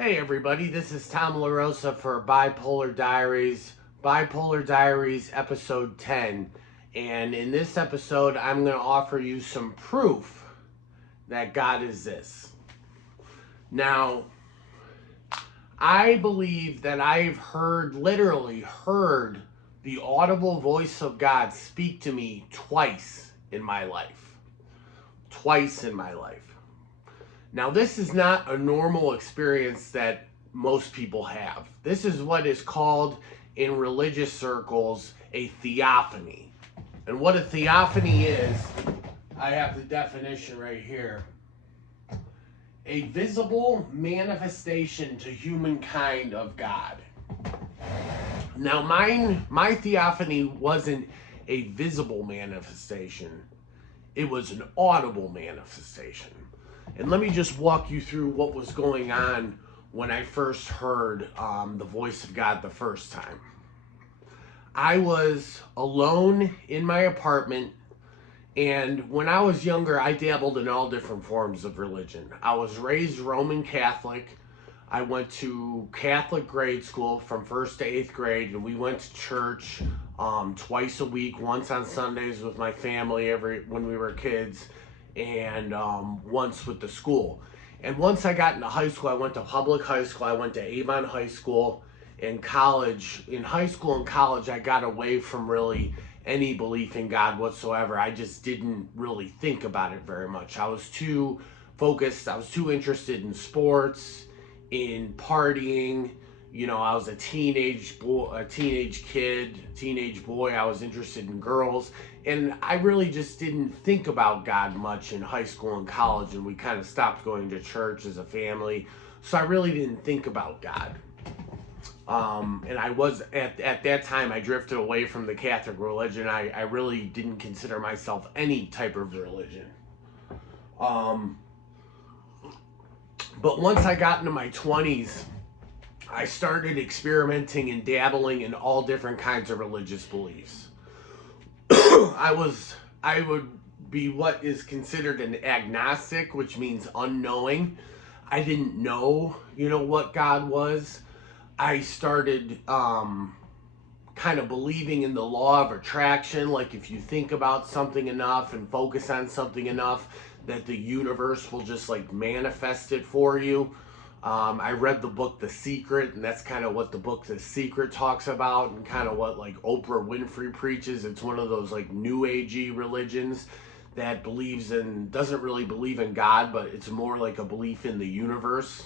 Hey everybody, this is Tom LaRosa for Bipolar Diaries, Bipolar Diaries episode 10. And in this episode, I'm going to offer you some proof that God exists. Now, I believe that I've literally heard the audible voice of God speak to me twice in my life. Twice in my life. Now, this is not a normal experience that most people have. This is what is called in religious circles a theophany. And what a theophany is, I have the definition right here. A visible manifestation to humankind of God. Now, my theophany wasn't a visible manifestation. It was an audible manifestation. And let me just walk you through what was going on when I first heard the voice of God the first time. I was alone in my apartment, and when I was younger, I dabbled in all different forms of religion. I was raised Roman Catholic. I went to Catholic grade school from 1st to 8th grade, and we went to church twice a week, once on Sundays with my family when we were kids, and once with the school. And once I got into high school, I went to public high school. I went to Avon High School. In college, in high school and college, I got away from really any belief in God whatsoever. I just didn't really think about it very much. I was too focused. I was too interested in sports, in partying. You know, I was a teenage boy. I was interested in girls, and I really just didn't think about God much in high school and college, and we kind of stopped going to church as a family, so I really didn't think about God. And I was, at that time, I drifted away from the Catholic religion. I really didn't consider myself any type of religion. But once I got into my 20s, I started experimenting and dabbling in all different kinds of religious beliefs. I would be what is considered an agnostic, which means unknowing. I didn't know, what God was. I started kind of believing in the law of attraction, like if you think about something enough and focus on something enough, that the universe will just like manifest it for you. I read the book The Secret, and that's kind of what the book The Secret talks about, and kind of what like Oprah Winfrey preaches. It's one of those like new agey religions that doesn't really believe in God, but it's more like a belief in the universe.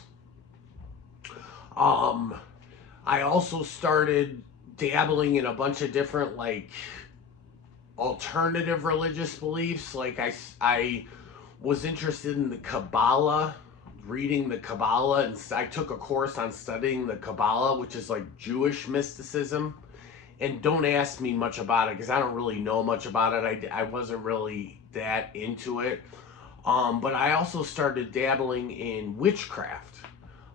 I also started dabbling in a bunch of different like alternative religious beliefs. Like I was interested in the Kabbalah, reading the Kabbalah, and I took a course on studying the Kabbalah, which is like Jewish mysticism. And don't ask me much about it because I don't really know much about it. I wasn't really that into it. But I also started dabbling in witchcraft.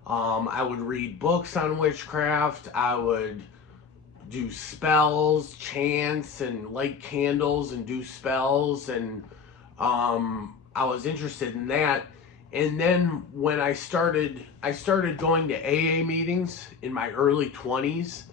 I would read books on witchcraft. I would do spells, chants, and light candles and do spells. And I was interested in that. And then when I started going to AA meetings in my early 20s,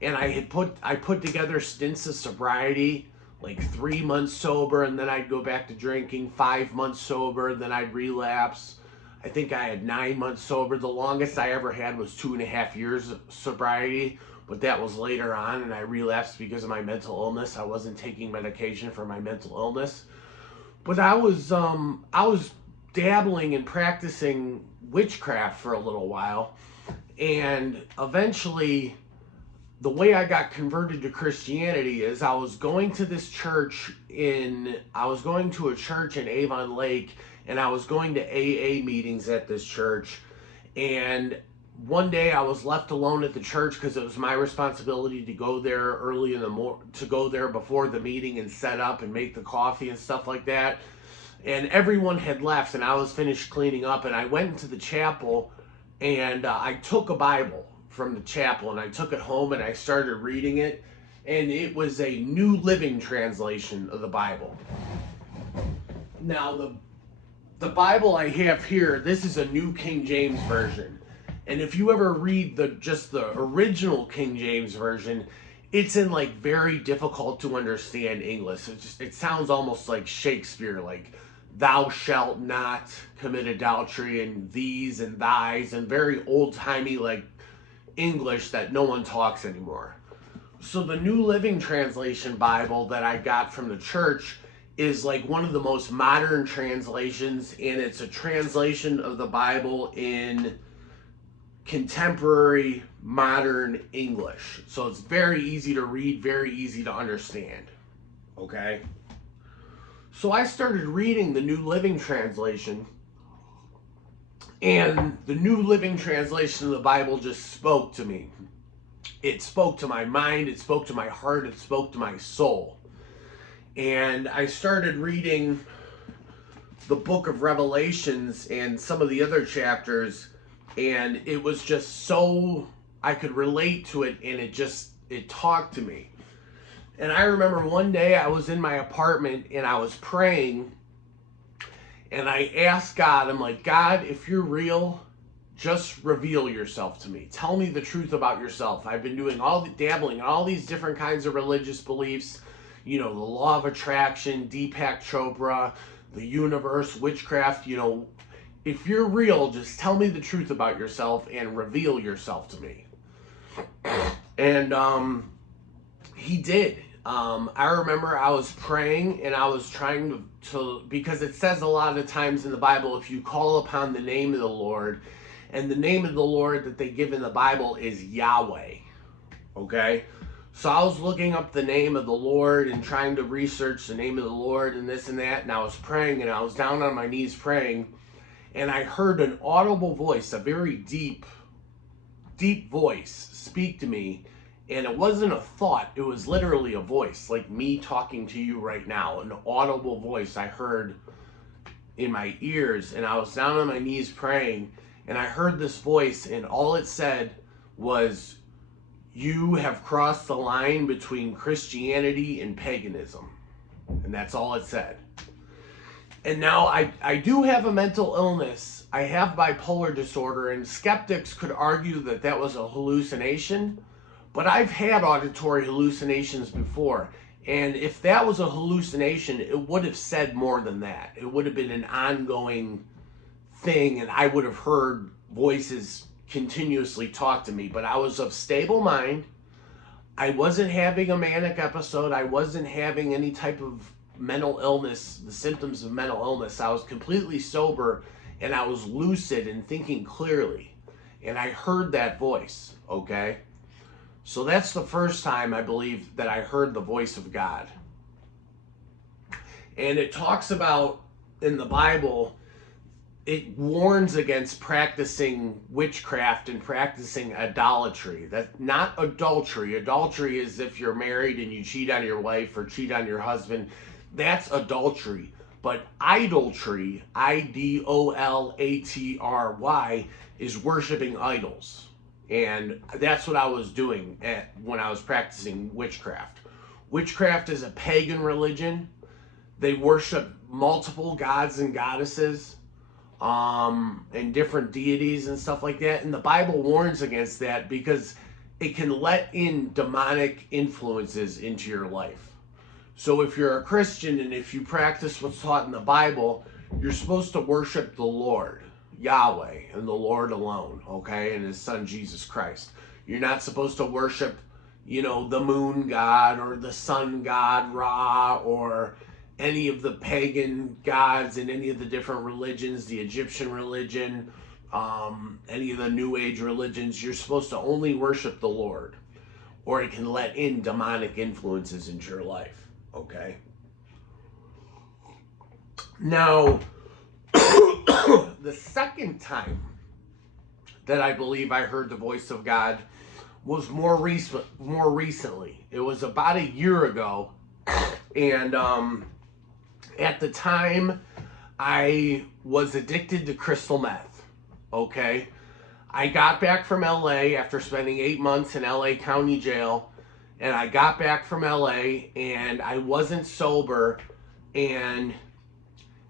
and I put together stints of sobriety, like 3 months sober, and then I'd go back to drinking, 5 months sober, then I'd relapse. I think I had 9 months sober. The longest I ever had was 2.5 years of sobriety, but that was later on, and I relapsed because of my mental illness. I wasn't taking medication for my mental illness. But I was dabbling and practicing witchcraft for a little while, and eventually the way I got converted to Christianity is I was going to a church in Avon Lake, and I was going to AA meetings at this church. And one day I was left alone at the church because it was my responsibility to go there to go there before the meeting and set up and make the coffee and stuff like that. And everyone had left, and I was finished cleaning up, and I went into the chapel, and I took a Bible from the chapel, and I took it home, and I started reading it, and it was a New Living Translation of the Bible. Now, the Bible I have here, this is a New King James Version, And if you ever read just the original King James version, it's in like very difficult to understand English. It sounds almost like Shakespeare, like thou shalt not commit adultery, and these and thys, and very old-timey like English that no one talks anymore. So the New Living Translation Bible that I got from the church is like one of the most modern translations, and it's a translation of the Bible in contemporary modern English. So it's very easy to read, very easy to understand. Okay? So I started reading the New Living Translation, and the New Living Translation of the Bible just spoke to me. It spoke to my mind, it spoke to my heart, it spoke to my soul. And I started reading the book of Revelations and some of the other chapters, and it was just so, I could relate to it, and it talked to me. And I remember one day I was in my apartment and I was praying, and I asked God, I'm like, God, if you're real, just reveal yourself to me. Tell me the truth about yourself. I've been doing dabbling in all these different kinds of religious beliefs, the law of attraction, Deepak Chopra, the universe, witchcraft, if you're real, just tell me the truth about yourself and reveal yourself to me. And he did. I remember I was praying and I was trying to, because it says a lot of times in the Bible, if you call upon the name of the Lord, and the name of the Lord that they give in the Bible is Yahweh. Okay? So I was looking up the name of the Lord and trying to research the name of the Lord and this and that, and I was praying, and I was down on my knees praying, and I heard an audible voice, a very deep voice speak to me, and it wasn't a thought, it was literally a voice, like me talking to you right now, an audible voice I heard in my ears, and I was down on my knees praying, and I heard this voice, and all it said was, you have crossed the line between Christianity and paganism. And that's all it said. And now I do have a mental illness. I have bipolar disorder, and skeptics could argue that that was a hallucination, but I've had auditory hallucinations before. And if that was a hallucination, it would have said more than that. It would have been an ongoing thing, and I would have heard voices continuously talk to me. But I was of stable mind. I wasn't having a manic episode. I wasn't having any type of mental illness, the symptoms of mental illness. I was completely sober, and I was lucid and thinking clearly. And I heard that voice, okay? So that's the first time, I believe, that I heard the voice of God. And it talks about, in the Bible, it warns against practicing witchcraft and practicing idolatry. That's not adultery. Adultery is if you're married and you cheat on your wife or cheat on your husband. That's adultery. But idolatry, idolatry, is worshiping idols. And that's what I was doing when I was practicing witchcraft. Witchcraft is a pagan religion. They worship multiple gods and goddesses, and different deities and stuff like that. And the Bible warns against that because it can let in demonic influences into your life. So if you're a Christian and if you practice what's taught in the Bible, you're supposed to worship the Lord, Yahweh, and the Lord alone, okay, and his son Jesus Christ. You're not supposed to worship, the moon god or the sun god, Ra, or any of the pagan gods in any of the different religions, the Egyptian religion, any of the New Age religions. You're supposed to only worship the Lord, or it can let in demonic influences into your life, okay? Now, the second time that I believe I heard the voice of God was more recently. It was about a year ago, and at the time, I was addicted to crystal meth, okay? I got back from LA after spending 8 months in LA County Jail, and I got back from LA, and I wasn't sober, and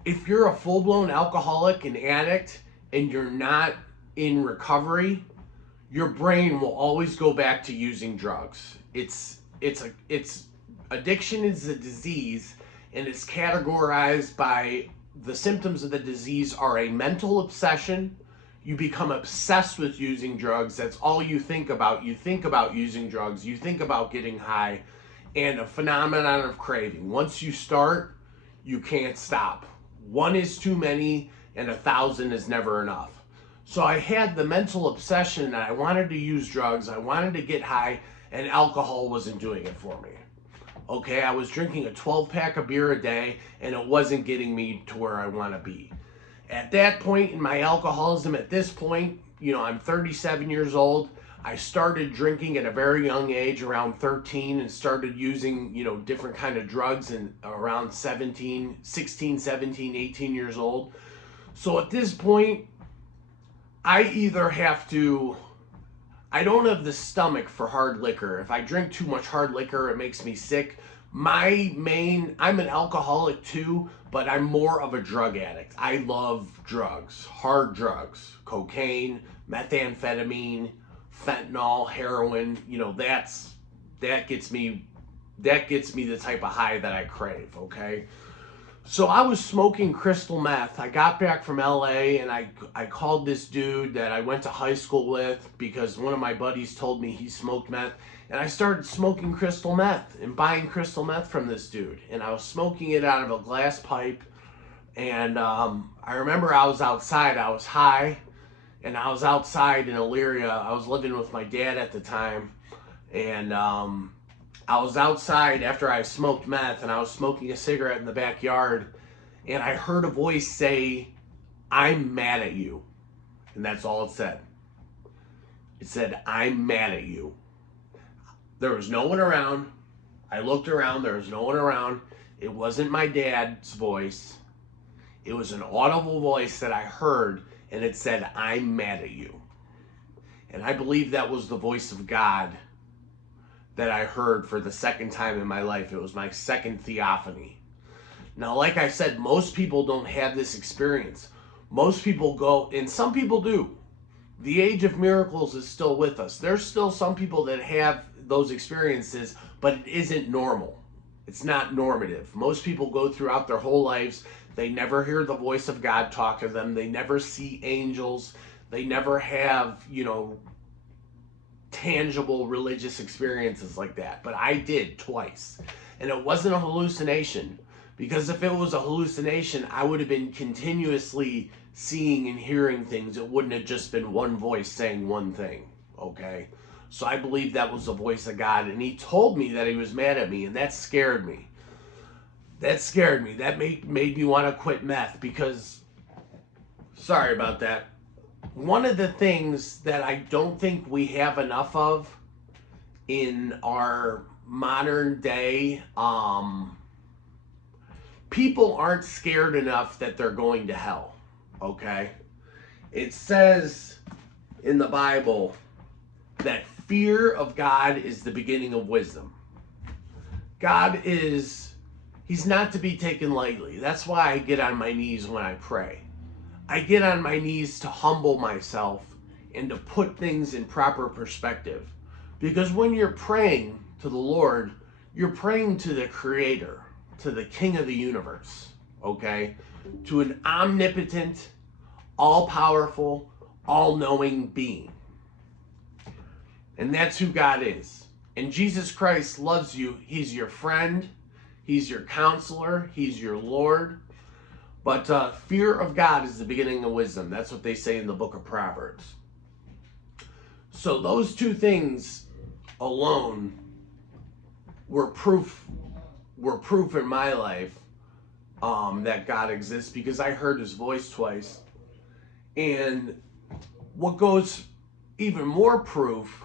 if you're a full-blown alcoholic and addict, and you're not in recovery, your brain will always go back to using drugs. Addiction is a disease, and it's categorized by the symptoms of the disease are a mental obsession. You become obsessed with using drugs. That's all you think about. You think about using drugs. You think about getting high, and a phenomenon of craving. Once you start, you can't stop. One is too many, and 1,000 is never enough. So I had the mental obsession that I wanted to use drugs, I wanted to get high, and alcohol wasn't doing it for me. Okay, I was drinking a 12-pack of beer a day, and it wasn't getting me to where I want to be. At that point in my alcoholism, at this point, I'm 37 years old. I started drinking at a very young age, around 13, and started using, different kind of drugs and around 16, 17, 18 years old. So at this point, I don't have the stomach for hard liquor. If I drink too much hard liquor, it makes me sick. I'm an alcoholic too, but I'm more of a drug addict. I love drugs, hard drugs, cocaine, methamphetamine, fentanyl, heroin. That gets me the type of high that I crave, okay? So I was smoking crystal meth. I got back from LA, and I called this dude that I went to high school with because one of my buddies told me he smoked meth. And I started smoking crystal meth and buying crystal meth from this dude. And I was smoking it out of a glass pipe. And I remember I was outside. I was high. And I was outside in Elyria. I was living with my dad at the time. And I was outside after I smoked meth, and I was smoking a cigarette in the backyard, and I heard a voice say, "I'm mad at you." And that's all it said. It said, "I'm mad at you." There was no one around. I looked around. There was no one around. It wasn't my dad's voice. It was an audible voice that I heard, and it said, "I'm mad at you." And I believe that was the voice of God that I heard for the second time in my life. It was my second theophany. Now, like I said, most people don't have this experience. Most people go, and some people do. The age of miracles is still with us. There's still some people that have those experiences, but it isn't normal. It's not normative. Most people go throughout their whole lives. They never hear the voice of God talk to them. They never see angels. They never have, tangible religious experiences like that. But I did twice. And it wasn't a hallucination, because if it was a hallucination, I would have been continuously seeing and hearing things. It wouldn't have just been one voice saying one thing, okay? So I believe that was the voice of God, and he told me that he was mad at me, and that scared me. That scared me. That made me want to quit meth, because, sorry about that. One of the things that I don't think we have enough of in our modern day, people aren't scared enough that they're going to hell, okay? It says in the Bible that fear of God is the beginning of wisdom. He's not to be taken lightly. That's why I get on my knees when I pray. I get on my knees to humble myself and to put things in proper perspective. Because when you're praying to the Lord, you're praying to the Creator, to the King of the universe, okay? To an omnipotent, all-powerful, all-knowing being. And that's who God is. And Jesus Christ loves you. He's your friend. He's your counselor. He's your Lord. But fear of God is the beginning of wisdom. That's what they say in the book of Proverbs. So those two things alone were proof in my life that God exists, because I heard his voice twice. And what goes even more proof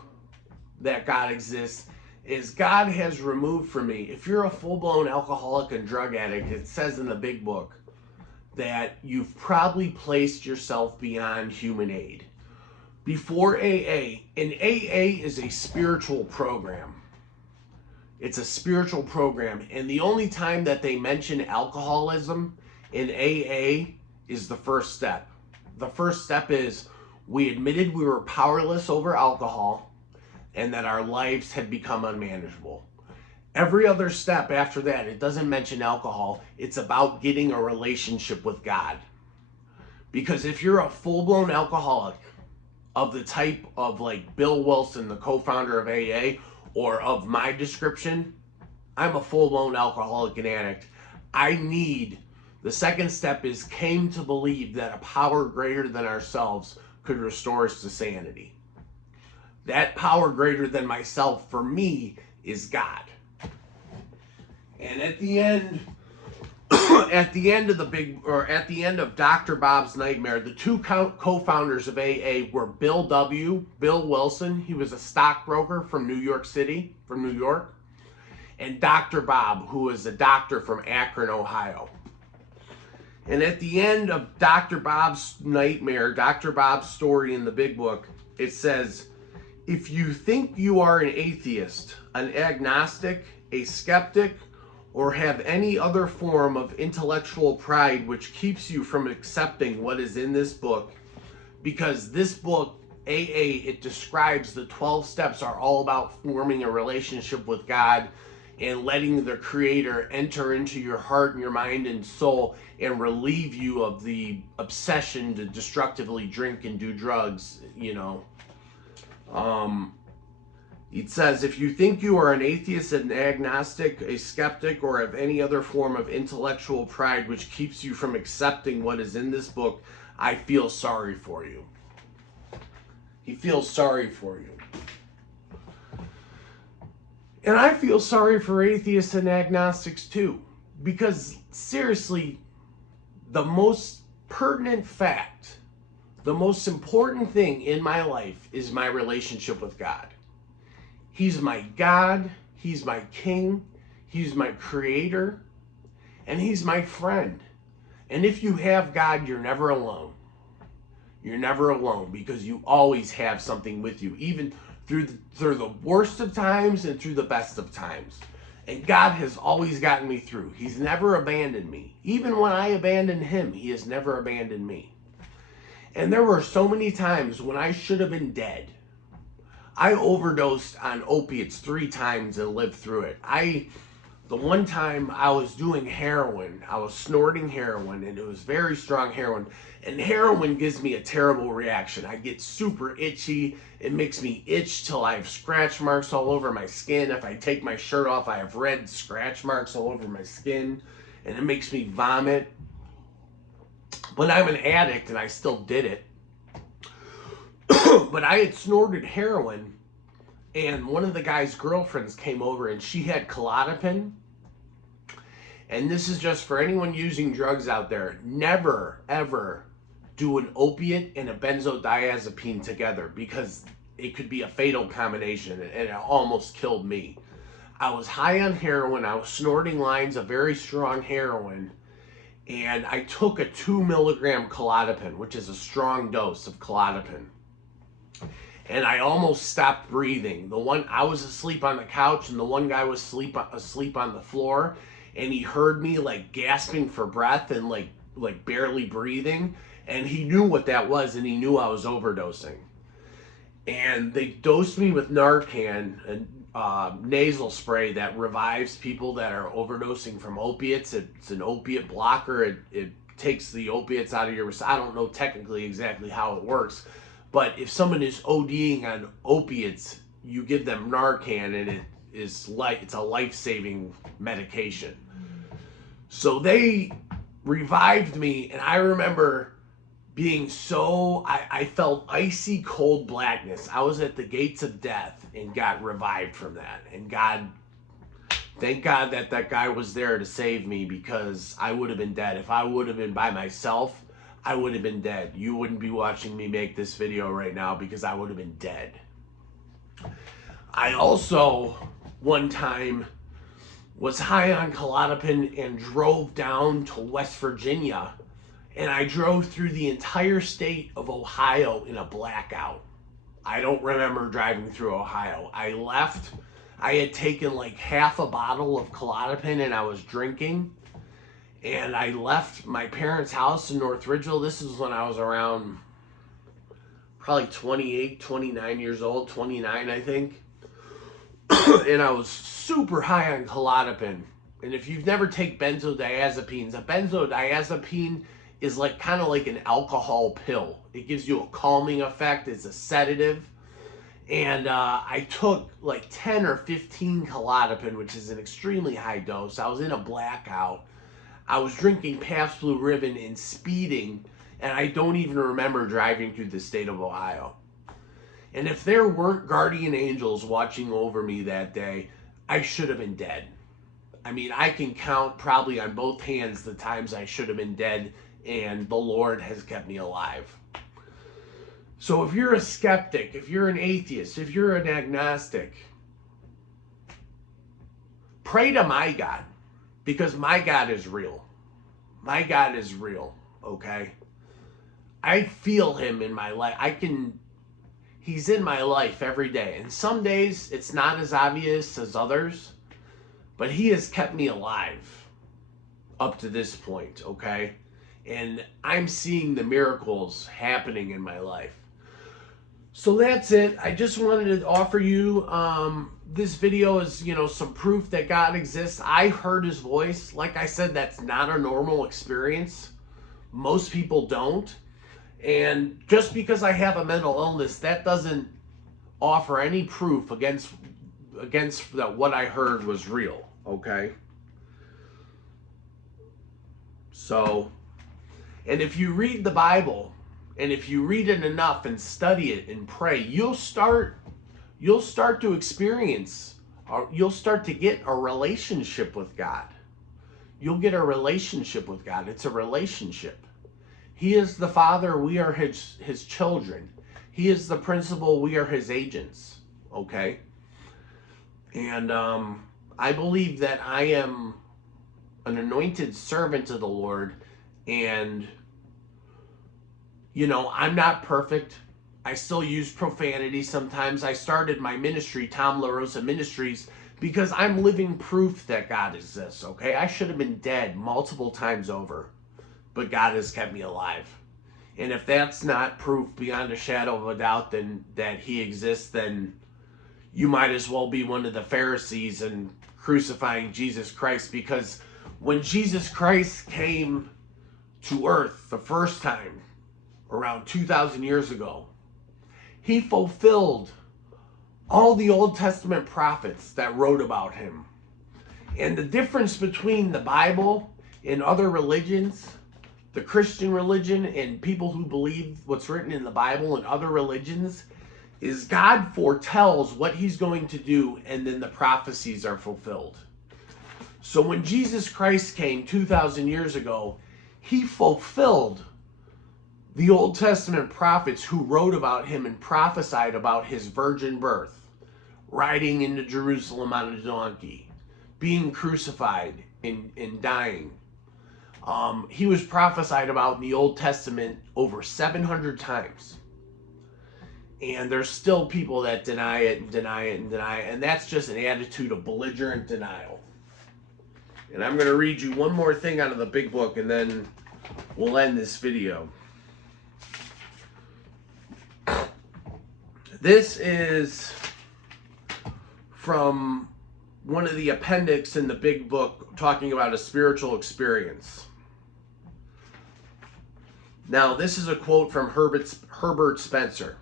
that God exists is God has removed from me. If you're a full-blown alcoholic and drug addict, it says in the big book that you've probably placed yourself beyond human aid. Before AA, and AA is a spiritual program. It's a spiritual program, and the only time that they mention alcoholism in AA is the first step. The first step is We admitted we were powerless over alcohol and that our lives had become unmanageable. Every other step after that, it doesn't mention alcohol. It's about getting a relationship with God. Because if you're a full-blown alcoholic of the type of like Bill Wilson, the co-founder of AA, or of my description, I'm a full-blown alcoholic and addict. The second step is came to believe that a power greater than ourselves could restore us to sanity. That power greater than myself for me is God. And at the end of Dr. Bob's Nightmare, the two co-founders of AA were Bill Wilson. He was a stockbroker from New York, and Dr. Bob, who was a doctor from Akron, Ohio. And at the end of Dr. Bob's Nightmare, Dr. Bob's story in the big book, it says, if you think you are an atheist, an agnostic, a skeptic, or have any other form of intellectual pride which keeps you from accepting what is in this book, because this book, AA, it describes the 12 steps are all about forming a relationship with God and letting the Creator enter into your heart and your mind and soul and relieve you of the obsession to destructively drink and do drugs, It says, if you think you are an atheist, an agnostic, a skeptic, or have any other form of intellectual pride which keeps you from accepting what is in this book, I feel sorry for you. He feels sorry for you. And I feel sorry for atheists and agnostics too. Because seriously, the most pertinent fact, the most important thing in my life is my relationship with God. He's my God, He's my King, He's my Creator, and He's my friend. And if you have God, you're never alone. You're never alone because you always have something with you, even through the worst of times and through the best of times. And God has always gotten me through. He's never abandoned me. Even when I abandoned Him, He has never abandoned me. And there were so many times when I should have been dead. I overdosed on opiates 3 times and lived through it. The one time I was doing heroin, I was snorting heroin, and it was very strong heroin. And heroin gives me a terrible reaction. I get super itchy. It makes me itch till I have scratch marks all over my skin. If I take my shirt off, I have red scratch marks all over my skin, and it makes me vomit. But I'm an addict, and I still did it. But I had snorted heroin, and one of the guy's girlfriends came over, and she had Klonopin. And this is just for anyone using drugs out there. Never, ever do an opiate and a benzodiazepine together because it could be a fatal combination, and it almost killed me. I was high on heroin. I was snorting lines of very strong heroin, and I took a 2 milligram Klonopin, which is a strong dose of Klonopin. And I almost stopped breathing. I was asleep on the couch, and the one guy was asleep on the floor, and he heard me like gasping for breath and like barely breathing, and he knew what that was, and he knew I was overdosing. And they dosed me with Narcan, a nasal spray that revives people that are overdosing from opiates. It's an opiate blocker. It takes the opiates out of your. I don't know technically exactly how it works. But if someone is ODing on opiates, you give them Narcan, and it's a life-saving medication. So they revived me, and I remember being I felt icy cold blackness. I was at the gates of death and got revived from that. And thank God that guy was there to save me, because I would have been dead. If I would have been by myself, I would have been dead. You wouldn't be watching me make this video right now because I would have been dead. I also, one time, was high on Klonopin and drove down to West Virginia, and I drove through the entire state of Ohio in a blackout. I don't remember driving through Ohio. I left. I had taken like half a bottle of Klonopin and I was drinking. And I left my parents' house in North Ridgeville. This is when I was around probably 28, 29 years old, 29, I think. And I was super high on Klonopin. And if you've never taken benzodiazepines, a benzodiazepine is like kind of like an alcohol pill. It gives you a calming effect. It's a sedative. And I took like 10 or 15 Klonopin, which is an extremely high dose. I was in a blackout. I was drinking Pabst Blue Ribbon and speeding, and I don't even remember driving through the state of Ohio. And if there weren't guardian angels watching over me that day, I should have been dead. I mean, I can count probably on both hands the times I should have been dead, and the Lord has kept me alive. So if you're a skeptic, if you're an atheist, if you're an agnostic, pray to my God, because my God is real. My God is real, okay? I feel him in my life. He's in my life every day. And some days it's not as obvious as others, but he has kept me alive up to this point, okay? And I'm seeing the miracles happening in my life. So that's it. I just wanted to offer you, this video is, some proof that God exists. I heard his voice. Like I said, that's not a normal experience. Most people don't. And just because I have a mental illness, that doesn't offer any proof against that what I heard was real, okay? So, and if you read the Bible, and if you read it enough and study it and pray, you'll start to experience, or you'll start to get a relationship with God. You'll get a relationship with God. It's a relationship. He is the Father, we are his children. He is the principal, we are his agents, okay? And I believe that I am an anointed servant of the Lord, and, I'm not perfect. I still use profanity sometimes. I started my ministry, Tom LaRosa Ministries, because I'm living proof that God exists, okay? I should have been dead multiple times over, but God has kept me alive. And if that's not proof beyond a shadow of a doubt that he exists, then you might as well be one of the Pharisees and crucifying Jesus Christ, because when Jesus Christ came to earth the first time, around 2,000 years ago, he fulfilled all the Old Testament prophets that wrote about him. And the difference between the Bible and other religions, the Christian religion and people who believe what's written in the Bible and other religions, is God foretells what he's going to do, and then the prophecies are fulfilled. So when Jesus Christ came 2,000 years ago, he fulfilled the Old Testament prophets who wrote about him and prophesied about his virgin birth, riding into Jerusalem on a donkey, being crucified and dying. He was prophesied about in the Old Testament over 700 times. And there's still people that deny it and deny it and deny it. And that's just an attitude of belligerent denial. And I'm going to read you one more thing out of the big book, and then we'll end this video. This is from one of the appendix in the big book talking about a spiritual experience. Now, this is a quote from Herbert Spencer.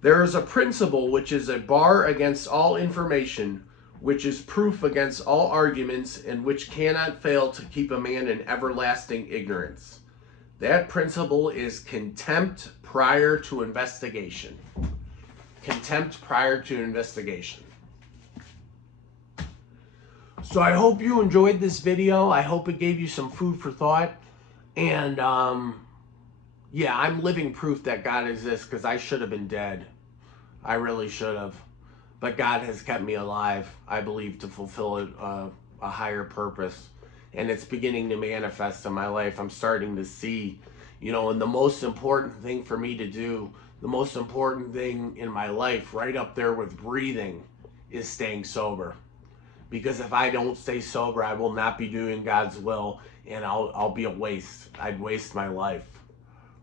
There is a principle which is a bar against all information, which is proof against all arguments, and which cannot fail to keep a man in everlasting ignorance. That principle is contempt prior to investigation. Contempt prior to investigation. So I hope you enjoyed this video. I hope it gave you some food for thought. And yeah, I'm living proof that God exists, because I should have been dead. I really should have. But God has kept me alive, I believe, to fulfill a higher purpose. And it's beginning to manifest in my life. I'm starting to see, and the most important thing for me to do, the most important thing in my life, right up there with breathing, is staying sober. Because if I don't stay sober, I will not be doing God's will, and I'll be a waste. I'd waste my life.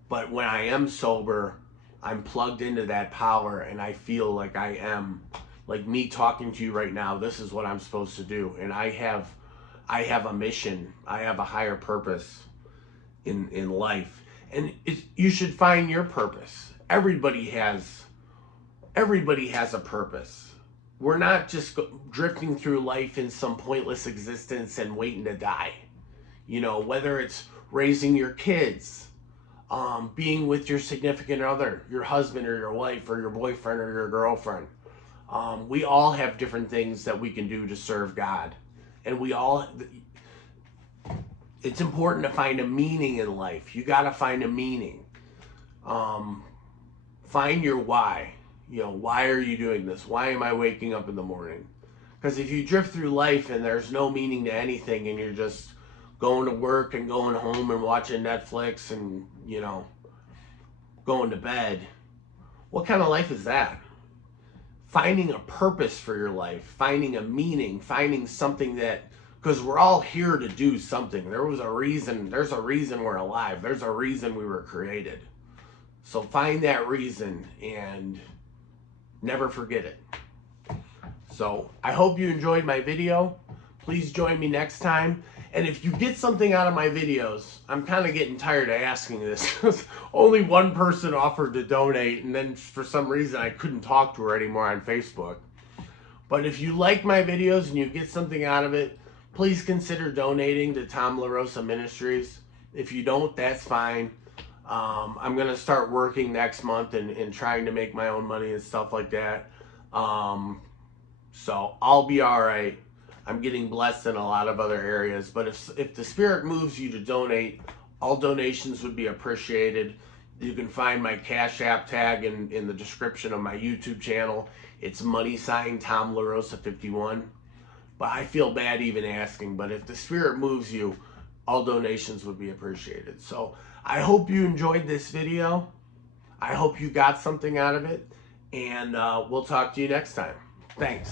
But when I am sober, I'm plugged into that power, and I feel like I am, like me talking to you right now, this is what I'm supposed to do. And I have a mission. I have a higher purpose in life. And you should find your purpose. Everybody has a purpose. We're not just drifting through life in some pointless existence and waiting to die. You know, whether it's raising your kids, being with your significant other, your husband or your wife or your boyfriend or your girlfriend. We all have different things that we can do to serve God. And it's important to find a meaning in life. You got to find a meaning. Find your why. You know, why are you doing this? Why am I waking up in the morning? Because if you drift through life and there's no meaning to anything and you're just going to work and going home and watching Netflix and, you know, going to bed, what kind of life is that? Finding a purpose for your life, finding a meaning, finding something that, because we're all here to do something. There's a reason we're alive. There's a reason we were created. So find that reason and never forget it. So I hope you enjoyed my video. Please join me next time. And if you get something out of my videos, I'm kind of getting tired of asking this. Only one person offered to donate, and then for some reason I couldn't talk to her anymore on Facebook. But if you like my videos and you get something out of it, please consider donating to Tom LaRosa Ministries. If you don't, that's fine. I'm going to start working next month and trying to make my own money and stuff like that. So I'll be all right. I'm getting blessed in a lot of other areas. But if the Spirit moves you to donate, all donations would be appreciated. You can find my Cash App tag in the description of my YouTube channel. It's # Tom LaRosa 51. But I feel bad even asking. But if the Spirit moves you, all donations would be appreciated. So I hope you enjoyed this video. I hope you got something out of it. And we'll talk to you next time. Thanks.